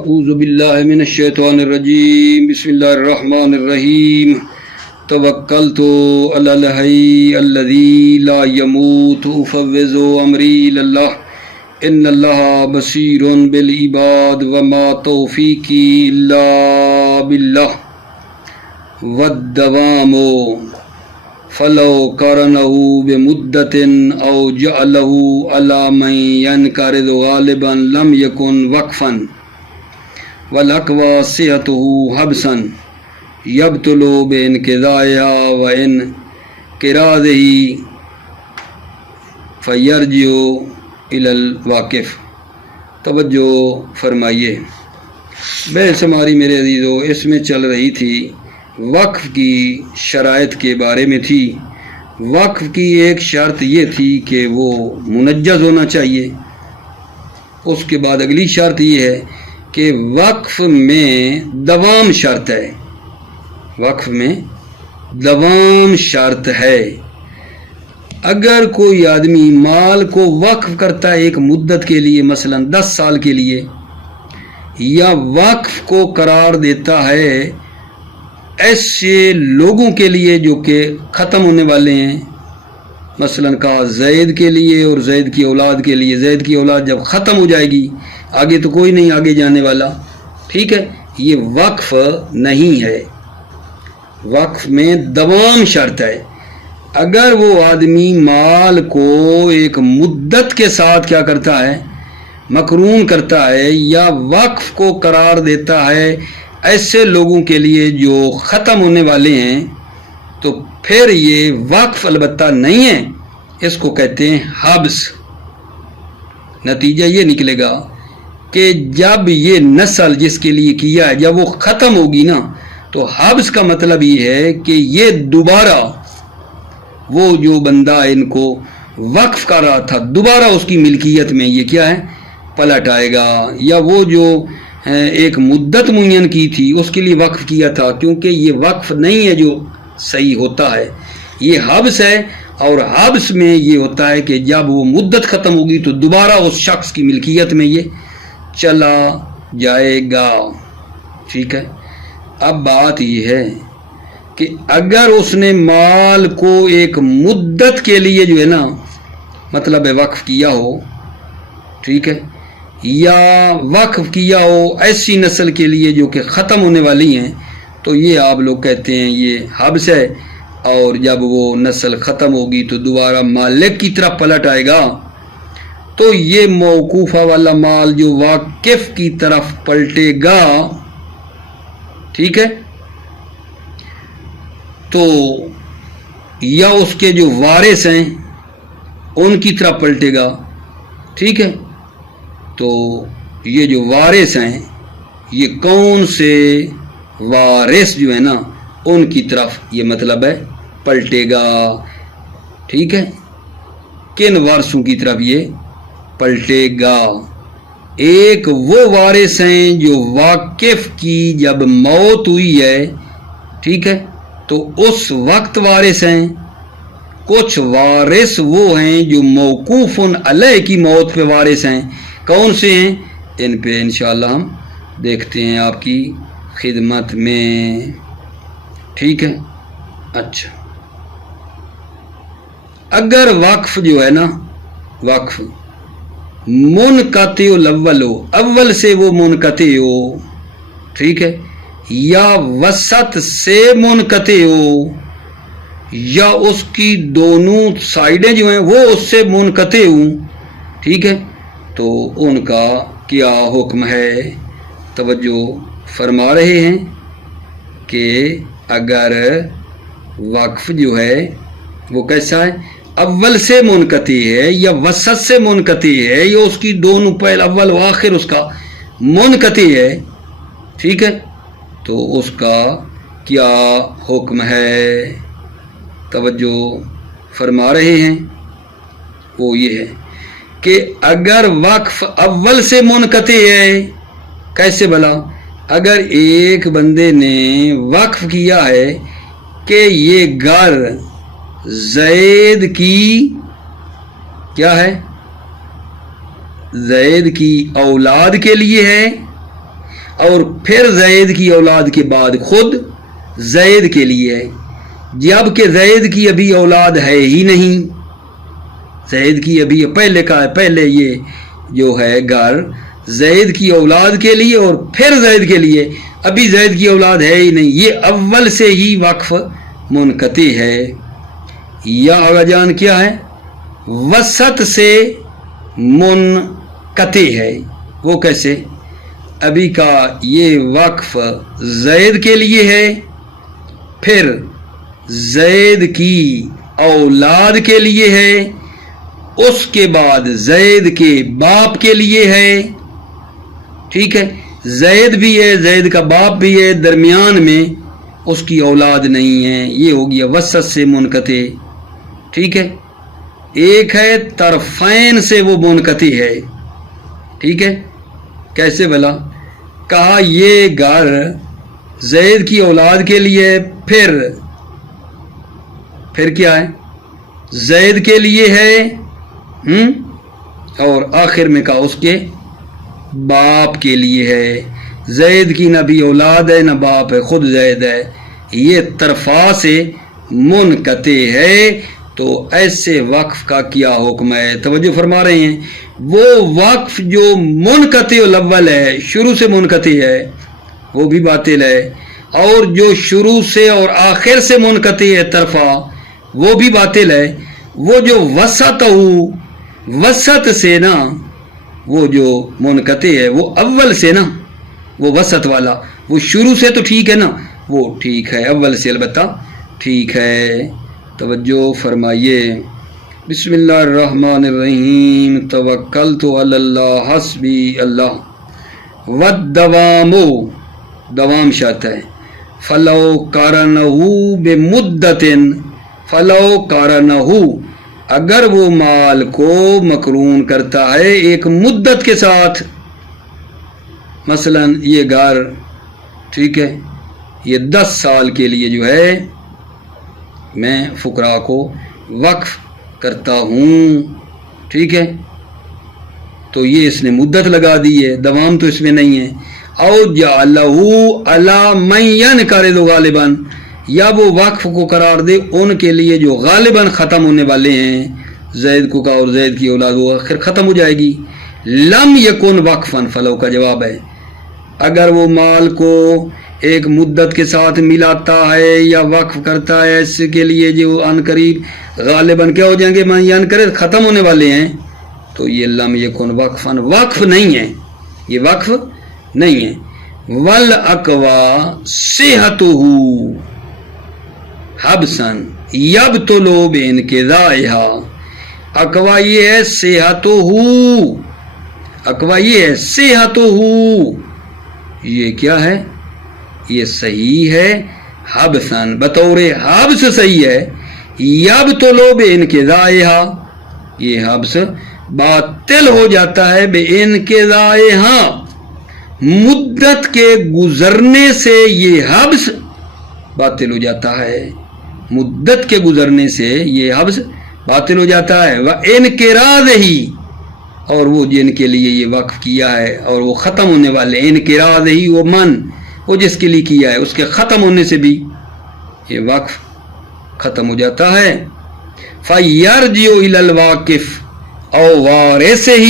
اعوذ باللہ من الشیطان الرجیم بسم اللہ الرحمن الرحیم توکلت علی الحی الذی لا یموت افوض امری الی اللہ ان اللہ بصیر بالعباد وما توفیقی الا باللہ والدوام فلو قرنہ بمدت او جعلہ علی من ینقرض غالبا لم یکن وقفا والاقوى صحته حبسا یبطل بانقضائها وانقراضه فیرجع الی الواقف۔ توجہ فرمائیے، بحث ہماری میرے عزیزو اس میں چل رہی تھی، وقف کی شرائط کے بارے میں تھی۔ وقف کی ایک شرط یہ تھی کہ وہ منجز ہونا چاہیے۔ اس کے بعد اگلی شرط یہ ہے کہ وقف میں دوام شرط ہے، وقف میں دوام شرط ہے۔ اگر کوئی آدمی مال کو وقف کرتا ہے ایک مدت کے لیے، مثلا 10 سال کے لیے، یا وقف کو قرار دیتا ہے ایسے لوگوں کے لیے جو کہ ختم ہونے والے ہیں، مثلا کہا زید کے لیے اور زید کی اولاد کے لیے، زید کی اولاد جب ختم ہو جائے گی آگے تو کوئی نہیں آگے جانے والا، ٹھیک ہے، یہ وقف نہیں ہے۔ وقف میں دوام شرط ہے۔ اگر وہ آدمی مال کو ایک مدت کے ساتھ کیا کرتا ہے، مقرون کرتا ہے، یا وقف کو قرار دیتا ہے ایسے لوگوں کے لیے جو ختم ہونے والے ہیں، تو پھر یہ وقف البتہ نہیں ہے، اس کو کہتے ہیں حبس۔ نتیجہ یہ نکلے گا کہ جب یہ نسل جس کے لیے کیا ہے جب وہ ختم ہوگی نا، تو حبس کا مطلب یہ ہے کہ یہ دوبارہ وہ جو بندہ ان کو وقف کر رہا تھا دوبارہ اس کی ملکیت میں یہ کیا ہے، پلٹ آئے گا۔ یا وہ جو ایک مدت معین کی تھی اس کے لیے وقف کیا تھا، کیونکہ یہ وقف نہیں ہے جو صحیح ہوتا ہے، یہ حبس ہے۔ اور حبس میں یہ ہوتا ہے کہ جب وہ مدت ختم ہوگی تو دوبارہ اس شخص کی ملکیت میں یہ چلا جائے گا، ٹھیک ہے۔ اب بات یہ ہے کہ اگر اس نے مال کو ایک مدت کے لیے جو ہے نا مطلب وقف کیا ہو، ٹھیک ہے، یا وقف کیا ہو ایسی نسل کے لیے جو کہ ختم ہونے والی ہیں، تو یہ آپ لوگ کہتے ہیں یہ حبس ہے، اور جب وہ نسل ختم ہوگی تو دوبارہ مالک کی طرف پلٹ آئے گا، تو یہ موقوفہ والا مال جو واقف کی طرف پلٹے گا، ٹھیک ہے، تو یا اس کے جو وارث ہیں ان کی طرف پلٹے گا، ٹھیک ہے۔ تو یہ جو وارث ہیں یہ کون سے وارث جو ہے نا ان کی طرف یہ مطلب ہے پلٹے گا، ٹھیک ہے، کن وارثوں کی طرف یہ پلٹے گا؟ ایک وہ وارث ہیں جو واقف کی جب موت ہوئی ہے، ٹھیک ہے، تو اس وقت وارث ہیں۔ کچھ وارث وہ ہیں جو موقوف علیہ کی موت پہ وارث ہیں، کون سے ہیں؟ ان پہ انشاءاللہ ہم دیکھتے ہیں آپ کی خدمت میں، ٹھیک ہے۔ اچھا، اگر وقف جو ہے نا وقف منقطع الاول ہو، اول سے وہ منقطع ہو، ٹھیک ہے، یا وسط سے منقطع ہو، یا اس کی دونوں سائیڈیں جو ہیں وہ اس سے منقطع ہوں، ٹھیک ہے، تو ان کا کیا حکم ہے؟ توجہ فرما رہے ہیں کہ اگر وقف جو ہے وہ کیسا ہے، اول سے منقطع ہے یا وسط سے منقطع ہے یا اس کی دونوں پہل اول و آخر اس کا منقطع ہے، ٹھیک ہے، تو اس کا کیا حکم ہے؟ توجہ فرما رہے ہیں، وہ یہ ہے کہ اگر وقف اول سے منقطع ہے، کیسے بھلا؟ اگر ایک بندے نے وقف کیا ہے کہ یہ گھر زید کی کیا ہے، زید کی اولاد کے لیے ہے، اور پھر زید کی اولاد کے بعد خود زید کے لیے ہے، جب کہ زید کی ابھی اولاد ہے ہی نہیں، زید کی ابھی پہلے کا ہے، پہلے یہ جو ہے گھر زید کی اولاد کے لیے اور پھر زید کے لیے، ابھی زید کی اولاد ہے ہی نہیں، یہ اول سے ہی وقف منقطع ہے۔ یا آگا جان کیا ہے؟ وسط سے منقطع ہے۔ وہ کیسے؟ ابھی کا یہ وقف زید کے لیے ہے، پھر زید کی اولاد کے لیے ہے، اس کے بعد زید کے باپ کے لیے ہے، ٹھیک ہے، زید بھی ہے، زید کا باپ بھی ہے، درمیان میں اس کی اولاد نہیں ہے، یہ ہو گیا وسط سے منقطع، ٹھیک ہے۔ ایک ہے طرفین سے وہ منقطع ہے، ٹھیک ہے، کیسے بھلا؟ کہا یہ گھر زید کی اولاد کے لیے، پھر کیا ہے؟ زید کے لیے ہے، اور آخر میں کہا اس کے باپ کے لیے ہے۔ زید کی نہ بھی اولاد ہے نہ باپ ہے، خود زید ہے، یہ طرفا سے منقطع ہے۔ تو ایسے وقف کا کیا حکم ہے؟ توجہ فرما رہے ہیں، وہ وقف جو منقطع الاول ہے، شروع سے منقطع ہے، وہ بھی باطل ہے، اور جو شروع سے اور آخر سے منقطع ہے طرفا، وہ بھی باطل ہے۔ وہ جو وسط سے نا، وہ جو منقطع ہے وہ اول سے نا، وہ وسط والا، وہ شروع سے تو ٹھیک ہے نا، وہ ٹھیک ہے، اول سے البتہ ٹھیک ہے۔ توجہ فرمائیے، بسم اللہ الرحمن الرحیم، توکلت علی اللہ حسبی اللہ، والدوام، دوام شرط ہے، فلو قارنہ بمدت، فلو قارنہ، اگر وہ مال کو مقرون کرتا ہے ایک مدت کے ساتھ، مثلا یہ گھر، ٹھیک ہے، یہ 10 سال کے لیے جو ہے میں فقراء کو وقف کرتا ہوں، ٹھیک ہے، تو یہ اس نے مدت لگا دی ہے، دوام تو اس میں نہیں ہے۔ او جعلہ علی من ینقرض غالباً، یا وہ وقف کو قرار دے ان کے لیے جو غالباً ختم ہونے والے ہیں، زید کو کا اور زید کی اولاد وہ آخر ختم ہو جائے گی۔ لم یکن وقفاً، فلو کا جواب ہے، اگر وہ مال کو ایک مدت کے ساتھ ملاتا ہے یا وقف کرتا ہے اس کے لیے جو ان قریب غالباً کیا ہو جائیں گے، من ینقرض، ختم ہونے والے ہیں، تو یہ لم یکن وقفاً، وقف نہیں ہے، یہ وقف نہیں ہے۔ والاقوا صحتہ حبساً یبطل بانقضائہا، اقوا یہ ہے صحتہ، اقوا یہ ہے صحتہ، یہ کیا ہے؟ یہ صحیح ہے، حبساً، بطور حبس صحیح ہے، یبطل بانقضائہا، یہ حبس باطل ہو جاتا ہے، بانقضائہا، مدت کے گزرنے سے یہ حبس باطل ہو جاتا ہے، مدت کے گزرنے سے یہ حبس باطل ہو جاتا ہے۔ وَإِنْقِرَاضِهِ، اور وہ جن کے لیے یہ وقف کیا ہے اور وہ ختم ہونے والے، انقراضه، وہ من، وہ جس کے لیے کیا ہے اس کے ختم ہونے سے بھی یہ وقف ختم ہو جاتا ہے۔ فَيَرْجِعُ إِلَى الْوَاقِفِ أَوْ وَارِثِهِ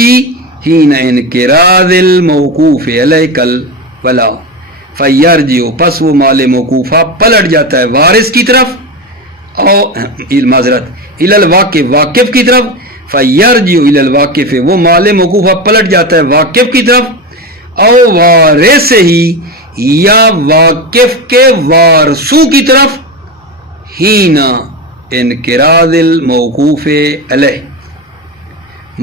حِينَ انقراض الموقوف علیہ الولاء، فَيَرْجِعُ، پس وہ مال موقوفہ پلٹ جاتا ہے وارث کی طرف، اور معذرت إِلَى الْوَاقِفِ، واقف کی طرف، فَيَرْجِعُ إِلَى الْوَاقِفِ، وہ مال موقوفہ پلٹ جاتا ہے واقف کی طرف، او وارثہ، یا واقف کے وارثوں کی طرف، حین انقراض الموقوف علیہ،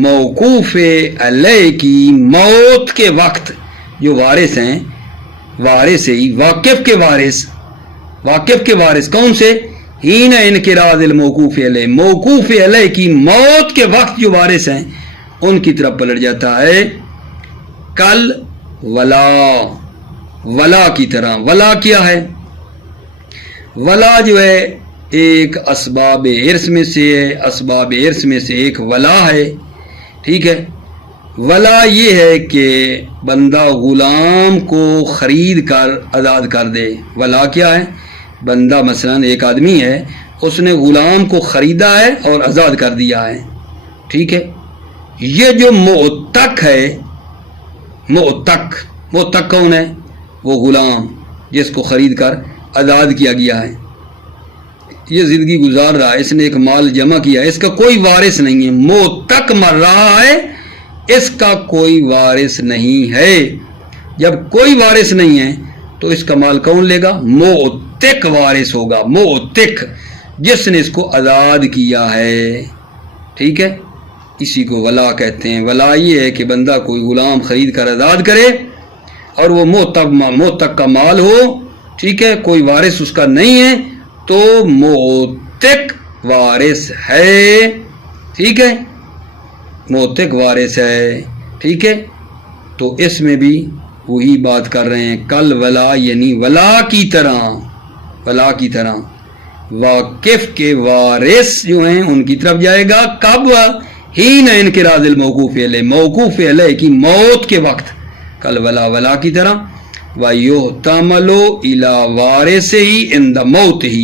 موقوف علیہ کی موت کے وقت جو وارث ہیں، وارث ہی واقف کے وارث، واقف کے وارث کون سے؟ حین انقراض الموقوف علیہ، موقوف علیہ کی موت کے وقت جو وارث ہیں ان کی طرف پلٹ جاتا ہے، کل ولا، ولا کی طرح۔ ولا کیا ہے؟ ولا جو ہے ایک اسباب ارث میں سے ہے، اسباب ارث میں سے ایک ولا ہے، ٹھیک ہے، ولا یہ ہے کہ بندہ غلام کو خرید کر آزاد کر دے. ولا کیا ہے؟ بندہ مثلا ایک آدمی ہے، اس نے غلام کو خریدا ہے اور آزاد کر دیا ہے. ٹھیک ہے. یہ جو معتق ہے، معتق کون ہے؟ وہ غلام جس کو خرید کر آزاد کیا گیا ہے. یہ زندگی گزار رہا ہے، اس نے ایک مال جمع کیا ہے، اس کا کوئی وارث نہیں ہے. معتق مر رہا ہے، اس کا کوئی وارث نہیں ہے. جب کوئی وارث نہیں ہے تو اس کا مال کون لے گا؟ معتق وارث ہوگا. معتق جس نے اس کو آزاد کیا ہے. ٹھیک ہے. اسی کو ولا کہتے ہیں. ولا یہ ہے کہ بندہ کوئی غلام خرید کر آزاد کرے اور وہ معتق کا مال ہو. ٹھیک ہے. کوئی وارث اس کا نہیں ہے تو معتق وارث ہے. ٹھیک ہے. معتق وارث ہے. ٹھیک ہے. تو اس میں بھی وہی بات کر رہے ہیں. کل ولا یعنی ولا کی طرح، ولا کی طرح واقف کے وارث جو ہیں ان کی طرف جائے گا. کب؟ حین انقراض الموقوف علیہ، موقوف علیہ کی موت کے وقت. کل ولا ولا کی طرح. وَيُحْتَمَلُ إِلَى وَارِثِهِ عِنْدَ مَوْتِهِ،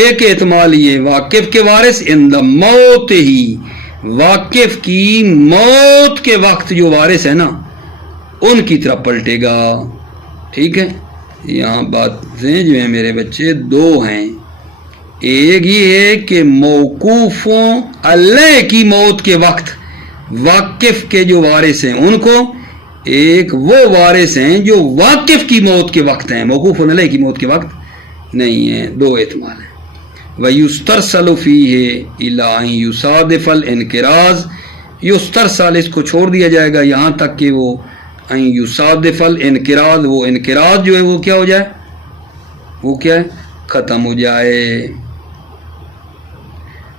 ایک احتمال یہ واقف کے وارث عند موتِهِ، واقف کی موت کے وقت جو وارث ہے نا ان کی طرف پلٹے گا. ٹھیک ہے. یہاں باتیں جو ہیں میرے بچے دو ہیں. ایک یہ ہے کہ موقوفوں علیہ کی موت کے وقت واقف کے جو وارث ہیں ان کو، ایک وہ وارث ہیں جو واقف کی موت کے وقت ہیں، موقوف علیہ کی موت کے وقت نہیں ہیں. دو احتمال ہیں. وَيُسْتَرْسَلُ فِيهِ إِلَىٰ أَن يُصَادِفَ الْإِنْقِرَاضَ، یسترسل اس کو چھوڑ دیا جائے گا یہاں تک کہ وہ ان یصادف الانقراض، وہ انقراض جو ہے وہ کیا ہو جائے، وہ کیا ہے، ختم ہو جائے.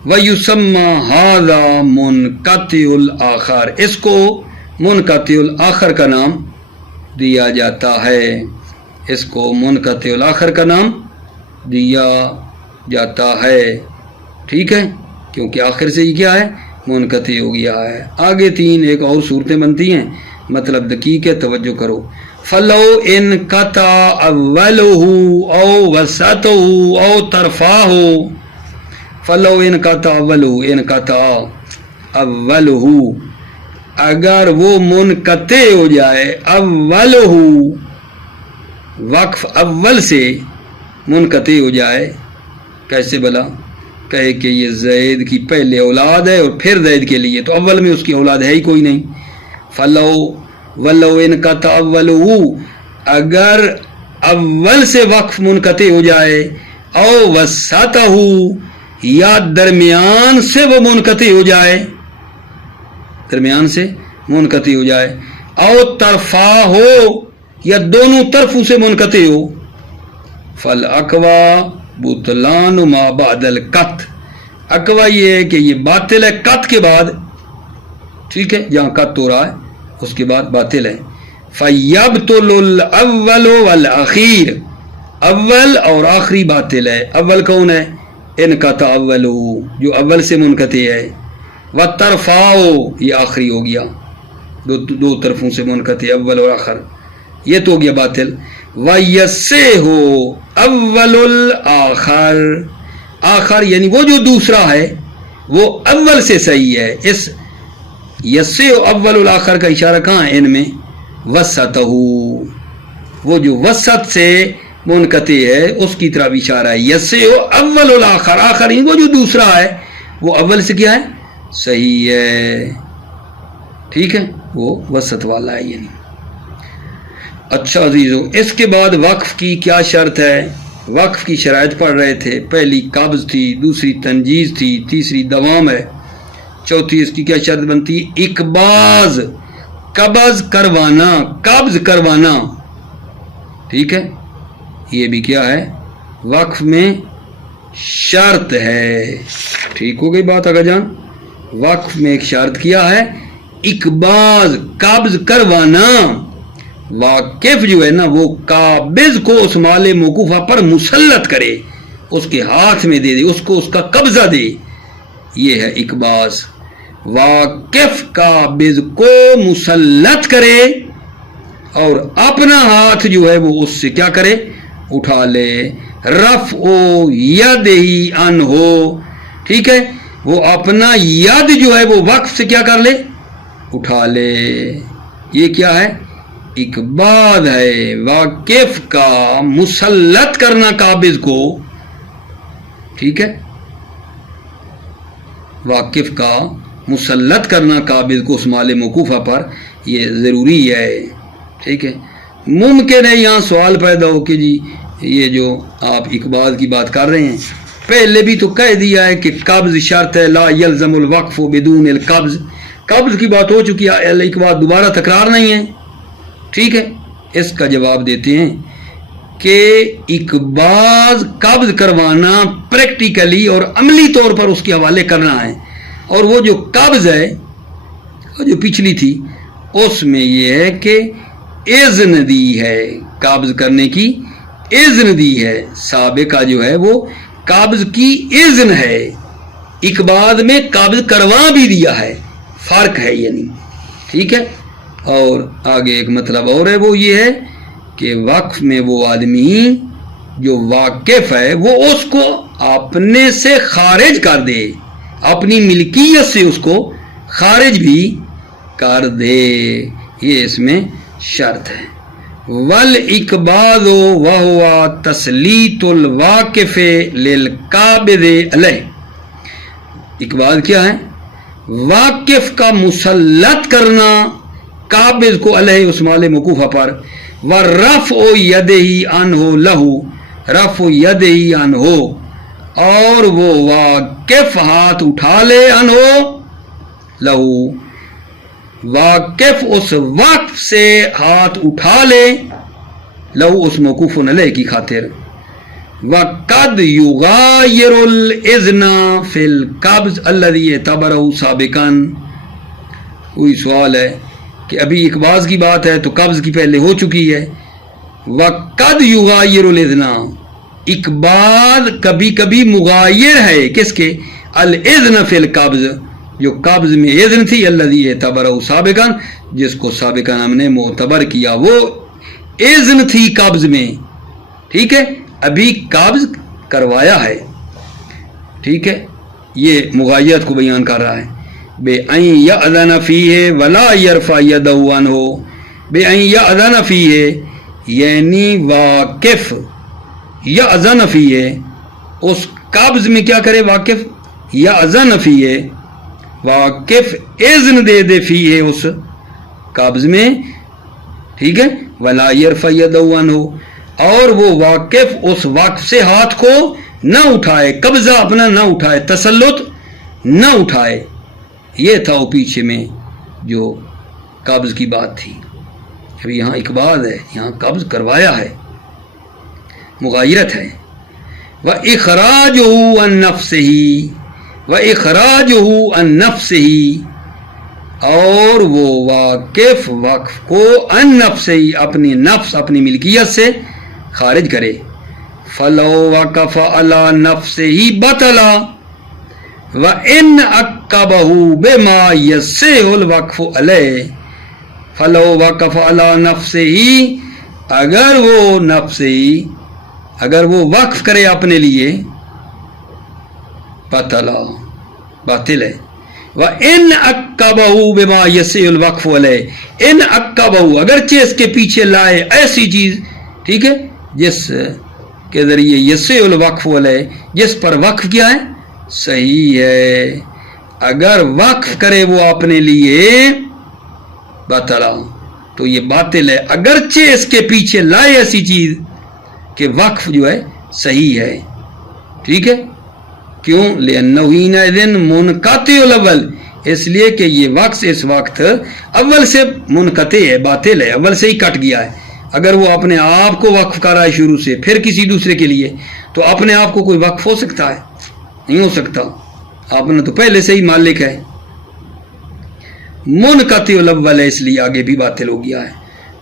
وَيُسَمَّى هَذَا مُنْقَطِعُ الْآخَرِ، اس کو منقطع الآخر کا نام دیا جاتا ہے. اس کو منقطع الآخر کا نام دیا جاتا ہے. ٹھیک ہے. کیونکہ آخر سے یہ کیا ہے، منقطع ہو گیا ہے. آگے تین ایک اور صورتیں بنتی ہیں، مطلب دقیق ہے، توجہ کرو. فَلَوْ انْقَطَعَ أَوَّلُهُ أَوْ وَسَطُهُ أَوْ طَرْفَاهُ. فَلَوْ انْقَطَعَ أَوَّلُهُ، انْقَطَعَ أَوَّلُهُ، اگر وہ منقطع ہو جائے، أَوَّلُهُ وقف اول سے منقطع ہو جائے. کیسے بلا؟ کہے کہ یہ زید کی پہلے اولاد ہے اور پھر زید کے لیے، تو اول میں اس کی اولاد ہے ہی کوئی نہیں. وَلَوْ انْقَطَعَ أَوَّلُهُ، اگر اول سے وقف منقطع ہو جائے، او وسطہ، یا درمیان سے وہ منقطع ہو جائے، درمیان سے منقطع ہو جائے، او طرفا ہو، یا دونوں طرفوں سے منقطع ہو. فَالْأَقْوَى بُطْلَانُ مَا بَعْدَ الْقَطْعِ، اقوی یہ ہے کہ یہ باطل ہے قط کے بعد. ٹھیک ہے. جہاں قط ہو رہا ہے اس کے بعد باطل ہے. فَيَبْطُلُ الْأَوَّلُ وَالْأَخِيرُ، اول اور آخری باطل ہے. اول کون ہے؟ انقطع اولُهُ، جو اول سے منقطع ہے. وَالطَّرْفَاءُ، یہ آخری ہو گیا، دو طرفوں سے منقطع، اول اور آخر، یہ تو ہو گیا باطل. وَيَسِّهُ أَوَّلُ الْآخَرِ، آخر یعنی وہ جو دوسرا ہے وہ اول سے صحیح ہے. اس یسّ اول الآخر کا اشارہ کہاں ہے؟ ان میں وسطہ، وہ جو وسط سے منقطع ہے اس کی طرف اشارہ ہے. یسّ اول الآخر، آخر یعنی وہ جو دوسرا ہے وہ اول سے کیا ہے، صحیح ہے. ٹھیک ہے. وہ وسط والا ہے یعنی. اچھا عزیزو، اس کے بعد وقف کی کیا شرط ہے؟ وقف کی شرائط پڑھ رہے تھے. پہلی قبض تھی، دوسری تنجیز تھی، تیسری دوام ہے، چوتھی اس کی کیا شرط بنتی؟ اقباض، قبض کروانا، قبض کروانا. ٹھیک ہے. یہ بھی کیا ہے، وقف میں شرط ہے. ٹھیک ہو گئی بات آگا جان. وقف میں ایک شرط کیا ہے، اقباض، قبض کروانا. واقف جو ہے نا وہ قابض کو اس مال موقوفہ پر مسلط کرے، اس کے ہاتھ میں دے دے، اس کو اس کا قبضہ دے، یہ ہے اقباض. واقف قابض کو مسلط کرے اور اپنا ہاتھ جو ہے وہ اس سے کیا کرے، اٹھا لے، رفع یدہی عنہ، ٹھیک ہے، وہ اپنا ید جو ہے وہ وقف سے کیا کر لے، اٹھا لے۔ یہ کیا ہے، اقبال ہے، واقف کا مسلط کرنا قابض کو، ٹھیک ہے، واقف کا مسلط کرنا قابض کو اس مال موقوفہ پر، یہ ضروری ہے، ٹھیک ہے۔ ممکن ہے یہاں سوال پیدا ہو کہ جی یہ جو آپ اقبال کی بات کر رہے ہیں، پہلے بھی تو کہہ دیا ہے کہ قبض شرط ہے، لا یلزم الوقف بدون القبض، قبض کی بات ہو چکی ہے، اقبال دوبارہ تکرار نہیں ہے، ٹھیک ہے۔ اس کا جواب دیتے ہیں کہ اقبال قبض کروانا پریکٹیکلی اور عملی طور پر اس کے حوالے کرنا ہے، اور وہ جو قبض ہے جو پچھلی تھی اس میں یہ ہے کہ اذن دی ہے، قبض کرنے کی اذن دی ہے، سابقہ جو ہے وہ قبض کی اذن ہے، اقبال میں قبض کروا بھی دیا ہے، فرق ہے یعنی، ٹھیک ہے۔ اور آگے ایک مطلب اور ہے، وہ یہ ہے کہ وقف میں وہ آدمی جو واقف ہے وہ اس کو اپنے سے خارج کر دے، اپنی ملکیت سے اس کو خارج بھی کر دے، یہ اس میں شرط ہے۔ والاقباض وہو تسلیط الواقف للقابض علیہ، اقبال کیا ہے، واقف کا مسلط کرنا قابض کو علیہ اس مال موقوفہ پر، ورفع یدہی عنہ لہو، رفع یدہی عنہ، اور وہ واقف ہاتھ اٹھا لے، عنہ لہو، واقف اس وقف سے ہاتھ اٹھا لے، لہو اس موقوف علیہ کی خاطر۔ وَقَدْ يُغَايِرُ الْإِذْنَ فِي الْقَبْضِ الَّذِي اعْتَبَرَهُ سابقاً، کوئی سوال ہے کہ ابھی اقباض کی بات ہے تو قبض کی پہلے ہو چکی ہے۔ وَقَدْ يُغَايِرُ الْإِذْنَ، اقباض کبھی کبھی مغایر ہے کس کے، الْإِذْنَ فِي الْقَبْضِ، جو قبض میں اذن تھی، الذی اعتبرہ سابقاً، جس کو سابقاً ہم نے معتبر کیا، وہ اذن تھی قبض میں، ٹھیک ہے، ابھی قبض کروایا ہے، ٹھیک ہے، یہ مغایرت کو بیان کر رہا ہے۔ بے ان یأذن فیہ ولا یرفع یدہ عنہ، بے ان یأذن فیہ یعنی واقف، یأذن فیہ اس قبض میں کیا کرے واقف، یأذن فیہ واقف اذن دے دے فیہ اس قبض میں، ٹھیک ہے، ولا یرفع یدہ عنہ، اور وہ واقف اس وقف سے ہاتھ کو نہ اٹھائے، قبضہ اپنا نہ اٹھائے، تسلط نہ اٹھائے، یہ تھا وہ پیچھے میں جو قبض کی بات تھی۔ اب یہاں اقبال ہے، یہاں قبض کروایا ہے، مغایرت ہے۔ وَإِخْرَاجُهُ عَنْ نَفْسِهِ، وَإِخْرَاجُهُ عَنْ نَفْسِهِ، اور وہ واقف وقف کو عن نفسہی اپنی نفس اپنی ملکیت سے خارج کرے۔ فَلَوْ وَقَفَ عَلَى نَفْسِهِ بَطَلَ وَإِنْ عَقَّبَهُ بِمَا يَسِّعُ الْوَقْفُ عَلَيْهِ، فَلَوْ وَقَفَ عَلَى نَفْسِهِ، اگر وہ نفسہی، اگر وہ وقف کرے اپنے لیے، بطلا باطل ہے۔ وَإِنْ عَقَّبَهُ بِمَا يَسِعُ الْوَقْفُ عَلَيْهِ، ان عَقَّبَهُ اگرچہ اس کے پیچھے لائے ایسی چیز، ٹھیک ہے، جس کے ذریعے یسع الوقف علیہ، جس پر وقف کیا ہے صحیح ہے، اگر وقف کرے وہ اپنے لیے بطلا تو یہ باطل ہے، اگرچہ اس کے پیچھے لائے ایسی چیز کہ وقف جو ہے صحیح ہے، ٹھیک ہے، کیوں، لِأَنَّهُ حِينَئِذٍ مُنْقَطِعُ الْأَوَّلِ، اس لیے کہ یہ وقت اس وقت اول سے منقطع ہے، باطل ہے، اول سے ہی کٹ گیا ہے۔ اگر وہ اپنے آپ کو وقف کر رہا ہے شروع سے پھر کسی دوسرے کے لیے، تو اپنے آپ کو کوئی وقف ہو سکتا ہے؟ نہیں ہو سکتا، آپ نے تو پہلے سے ہی مالک ہے، منقطع الاول ہے، اس لیے آگے بھی باطل ہو گیا ہے۔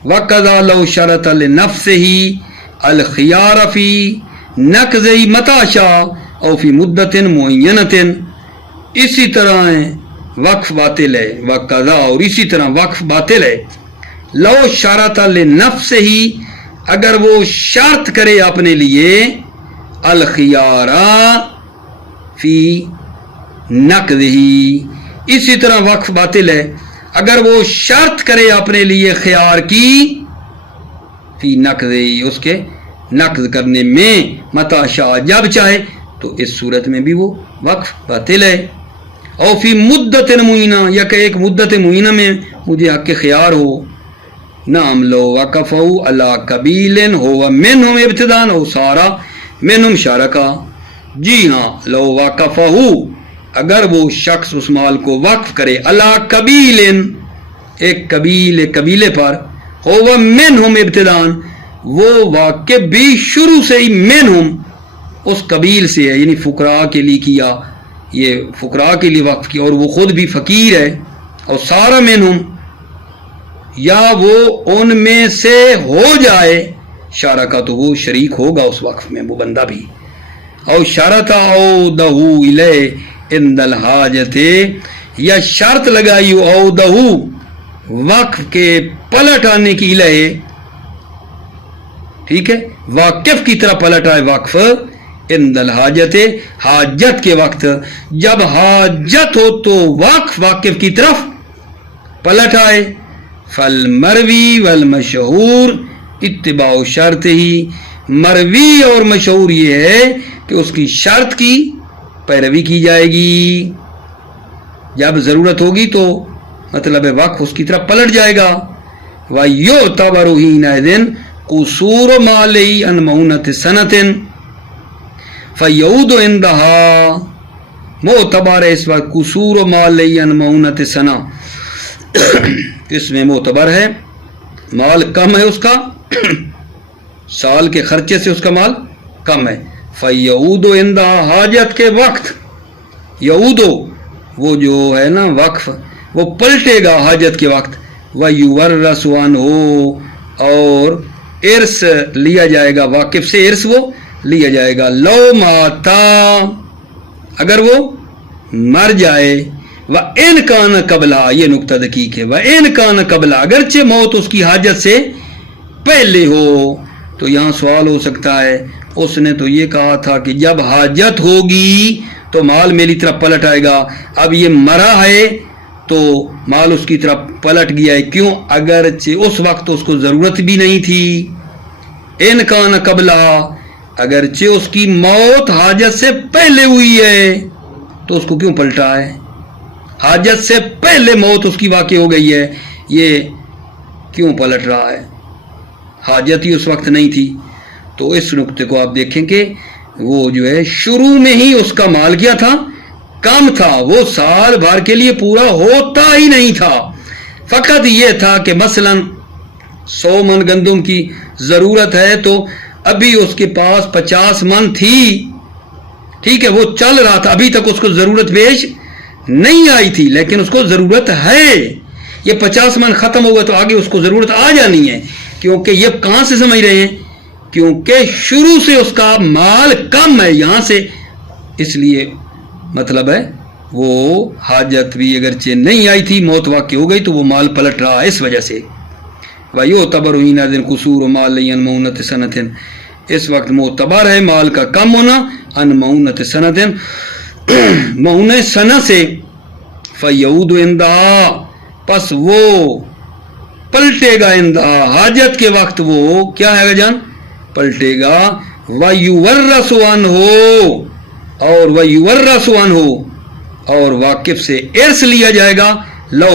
وَقَضَى لَوْ شَرَطَ لِنَفْسِهِ الْخِيَارَ فِي نَقْضِهِ مَتَىٰ شَاءَ أَوْ فِي مُدَّةٍ مُعَيَّنَةٍ، اسی طرح ہے وقف باطل ہے، وقضا اور اسی طرح وقف باطل ہے، لو شرط لنفس ہی اگر وہ شرط کرے اپنے لیے، الخیارہ فی نقضہی، اسی طرح وقف باطل ہے اگر وہ شرط کرے اپنے لیے خیار کی، فی نقضہی اس کے نقض کرنے میں، متا شاء جب چاہے، تو اس صورت میں بھی وہ وقف باطل ہے۔ اور فی مدت معینہ یا کہ ایک مدت معینہ میں مجھے حق خیار ہو، نام لو وقفہ علی قبیل ہو منہم ابتدان ہو سارا منہم شرکا، جی ہاں، لو وقفہ اگر وہ شخص اس مال کو وقف کرے علی قبیل ایک قبیلے پر، ہو منہم ابتدان وہ واقف بھی شروع سے ہی منہم اس قبیل سے ہے، یعنی فقراء کے لیے کیا، یہ فقراء کے لیے وقف کیا اور وہ خود بھی فقیر ہے، اور سارا منہم یا وہ ان میں سے ہو جائے، شارکا تو وہ شریک ہوگا اس وقف میں وہ بندہ بھی، او شرطا او دہو الیہ عند الحاجت یا شرط لگائی او دہو وقف کے پلٹ آنے کی الیہ، ٹھیک ہے، واقف کی طرح پلٹ آئے وقف، عند الحاجت حاجت کے وقت، جب حاجت ہو تو وقف واقف کی طرف پلٹ آئے، فالمروی والمشہور اتباع شرط ہی، مروی اور مشہور یہ ہے کہ اس کی شرط کی پیروی کی جائے گی، جب ضرورت ہوگی تو مطلب وقف اس کی طرف پلٹ جائے گا، وَيُعْتَبَرُ حِينَئِذٍ قُصُورُ مَالِهِ عَنْ مَعُونَةِ سَنَةٍ فَيَعُودُ عِنْدَهَا، معتبر ہے اس وقت قصور مَالِهِ عَنْ مَعُونَةِ سَنَةٍ، اس میں معتبر ہے مال کم ہے اس کا، سال کے خرچے سے اس کا مال کم ہے، فَيَعُودُ عِنْدَهَا حاجت کے وقت، یعودو وہ جو ہے نا وقف وہ پلٹے گا حاجت کے وقت، وَيُوَرَّثُ عَنْهُ اور ارث لیا جائے گا، واقف سے ارث وہ لیا جائے گا، لو ماتا اگر وہ مر جائے، وَإِنْ كَانَ قَبْلَهَا یہ نقطہ دقیق ہے، وَإِنْ كَانَ قَبْلَهَا اگرچہ موت اس کی حاجت سے پہلے ہو، تو یہاں سوال ہو سکتا ہے اس نے تو یہ کہا تھا کہ جب حاجت ہوگی تو مال میری طرف پلٹ آئے گا، اب یہ مرا ہے تو مال اس کی طرف پلٹ گیا ہے، کیوں؟ اگرچہ اس وقت اس کو ضرورت بھی نہیں تھی، ان کان قبلها اگرچہ اس کی موت حاجت سے پہلے ہوئی ہے تو اس کو کیوں پلٹا ہے؟ حاجت سے پہلے موت اس کی واقع ہو گئی ہے، یہ کیوں پلٹ رہا ہے؟ حاجت ہی اس وقت نہیں تھی۔ تو اس نقطے کو آپ دیکھیں کہ وہ جو ہے شروع میں ہی اس کا مال کیا تھا، کم تھا، وہ سال بھر کے لیے پورا ہوتا ہی نہیں تھا، فقط یہ تھا کہ مثلا 100 من گندم کی ضرورت ہے تو ابھی اس کے پاس 50 من تھی، ٹھیک ہے، وہ چل رہا تھا، ابھی تک اس کو ضرورت پیش نہیں آئی تھی، لیکن اس کو ضرورت ہے، یہ 50 من ختم ہوگا تو آگے اس کو ضرورت آ جانی ہے، کیونکہ یہ کہاں سے سمجھ رہے ہیں؟ کیونکہ شروع سے اس کا مال کم ہے یہاں سے، اس لیے مطلب ہے وہ حاجت بھی اگرچہ نہیں آئی تھی، موت واقع ہو گئی تو وہ مال پلٹ رہا ہے اس وجہ سے۔ وَيُعْتَبَرُ حِينَئِذٍ قُصُورُ مَالِهِ عَنْ مَعُونَةِ سَنَةٍ اس وقت معتبر ہے مال کا کم ہونا، عَنْ مَعُونَةِ سَنَةٍ معونہ سنہ سے، فَيَعُودُ عِنْدَهَا پس وہ پلٹے گا، عِنْدَهَا حاجت کے وقت وہ کیا ہے جان؟ پلٹے گا، وَيُوَرَّثُ عَنْهُ اور وَيُوَرَّثُ عَنْهُ اور واقف سے ارث لیا جائے گا، لو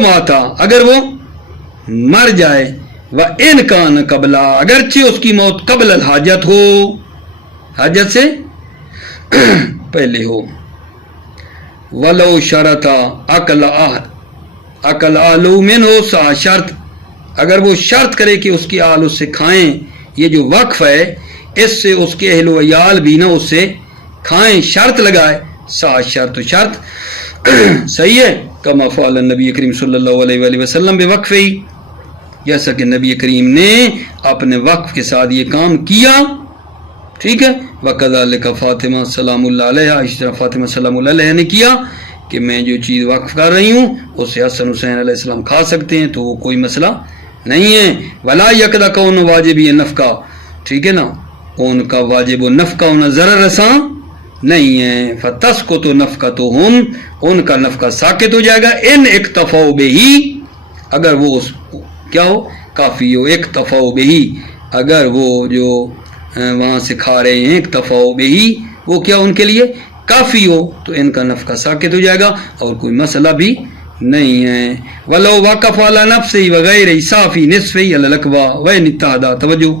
ماتا اگر وہ مر جائے، وَإِنْ كَانَ قَبْلَهَا اگرچہ اس کی موت قبل الحاجت ہو، حاجت سے پہلے ہو، وَلَوْ شَرَطَ أَكْلَ أَهْلُهُ مِنْهُ سا شرط اگر وہ شرط کرے کہ اس کی آل اس سے کھائیں، یہ جو وقف ہے اس سے اس کے اہل و عیال بھی نہ اس سے کھائیں، شرط لگائے، سا شرط صحیح ہے، کما فعل النبی کریم صلی اللہ علیہ وآلہ وسلم بے وقف ہی، جیسا کہ نبی کریم نے اپنے وقف کے ساتھ یہ کام کیا، ٹھیک ہے. وَكَذَلِكَ فاطمہ سلام اللہ علیہ، اس طرح فاطمہ سلام اللہ علیہ نے کیا کہ میں جو چیز وقف کر رہی ہوں اسے حسن حسین علیہ السلام کھا سکتے ہیں، تو وہ کوئی مسئلہ نہیں ہے. وَلَا يَقْدَ كَوْنُ وَاجِبِ نَفْقَہ، ٹھیک ہے نا، ان کا واجب و نفقہ ہونا ضرر رساں نہیں ہے. فَتَسْقُطُ نَفْقَتُهُمْ، ان کا نفقہ ساقط ہو جائے گا. ان اکتفوا بہی، اگر وہ کیا ہو کافی ہو. اکتفوا بہی، اگر وہ جو وہاں سے کھا رہے ہیں اکتفوا بہی، وہ کیا ان کے لیے کافی ہو، تو ان کا نفقہ ساقط ہو جائے گا اور کوئی مسئلہ بھی نہیں ہے. وَلَوْ وَقَفَ عَلَى نَفْسِهِ وَغَيْرِهِ صَافِي نِصْفِهِ عَلَى الْأَقْوَى وَإِنِ اتَّحَدَا. توجہ،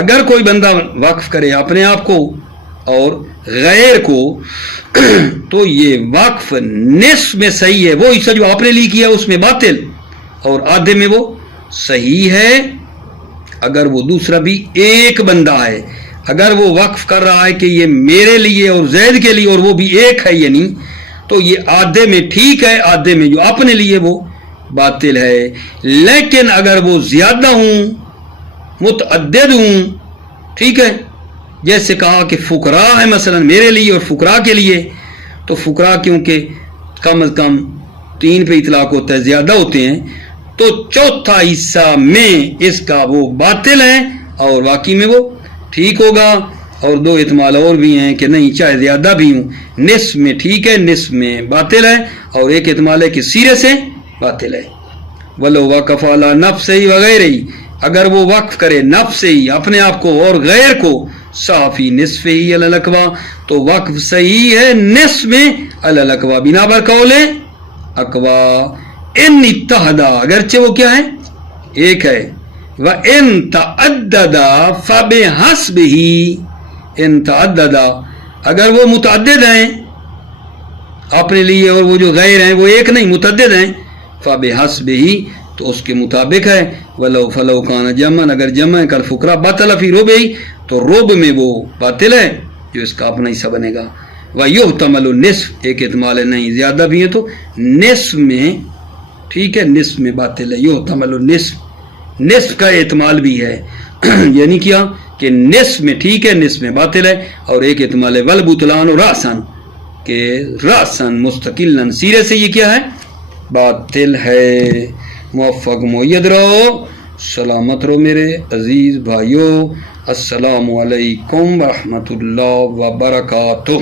اگر کوئی بندہ وقف کرے اپنے آپ کو اور غیر کو، تو یہ وقف نصف میں صحیح ہے، وہ حصہ جو آپ نے لی کیا اس میں باطل، اور آدھے میں وہ صحیح ہے. اگر وہ دوسرا بھی ایک بندہ ہے، اگر وہ وقف کر رہا ہے کہ یہ میرے لیے اور زید کے لیے، اور وہ بھی ایک ہے یعنی، تو یہ آدھے میں ٹھیک ہے، آدھے میں جو اپنے لیے وہ باطل ہے. لیکن اگر وہ زیادہ ہوں، متعدد ہوں، ٹھیک ہے، جیسے کہا کہ فقراء ہے مثلا میرے لیے اور فقراء کے لیے، تو فقراء کیونکہ کم از کم 3 پہ اطلاق ہوتا ہے، زیادہ ہوتے ہیں، تو چوتھا حصہ میں اس کا وہ باطل ہے اور باقی میں وہ ٹھیک ہوگا. اور 2 احتمال اور بھی ہیں کہ نہیں، چاہے زیادہ بھی ہوں، نصف میں ٹھیک ہے، نصف میں باطل ہے، اور ایک احتمال ہے کہ سیرے سے باطل ہے. وَلَوْ وَقَفَ عَلَى نَفْسِهِ وَغَيْرِهِ، اگر وہ وقف کرے نفس ہی اپنے آپ کو اور غیر کو، صافی نصفِهِ عَلَى الْأَقْوَى، تو وقف صحیح ہے نصف میں عَلَى الْأَقْوَى، بنا بر قول اقوا. ان اتحدا، اگرچہ وہ کیا ہے ایک ہے. وَإِن تَعَدَّدَا فَبِحَسْبِهِ، ان تعددا، اگر وہ متعدد ہیں اپنے لیے اور وہ جو غیر ہیں وہ ایک نہیں متعدد ہیں، فَبِحَسْبِهِ، تو اس کے مطابق ہے. وَلَوْ فَلَوْ كَانَ جَمْعًا، اگر جمع ہے کالفقراء بطل فی ربعہ، تو ربع میں وہ باطل ہے جو اس کا اپنا حصہ بنے گا. وَيُحْتَمَلُ النِّصْفُ، ایک احتمال ہے نہیں زیادہ بھی ہے تو نصف میں ٹھیک ہے، نصف میں باطل ہے. یحتمل النصف، نصف کا احتمال بھی ہے یعنی کیا کہ نصف میں ٹھیک ہے، نصف میں باطل ہے. اور ایک احتمال ہے والبطلان رأسن، کہ رأسن مستقلاً سیرے سے یہ کیا ہے باطل ہے. موفق معید رہو، سلامت رہو میرے عزیز بھائیو. السلام علیکم ورحمۃ اللہ وبرکاتہ.